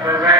All right.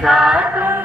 विधातुम्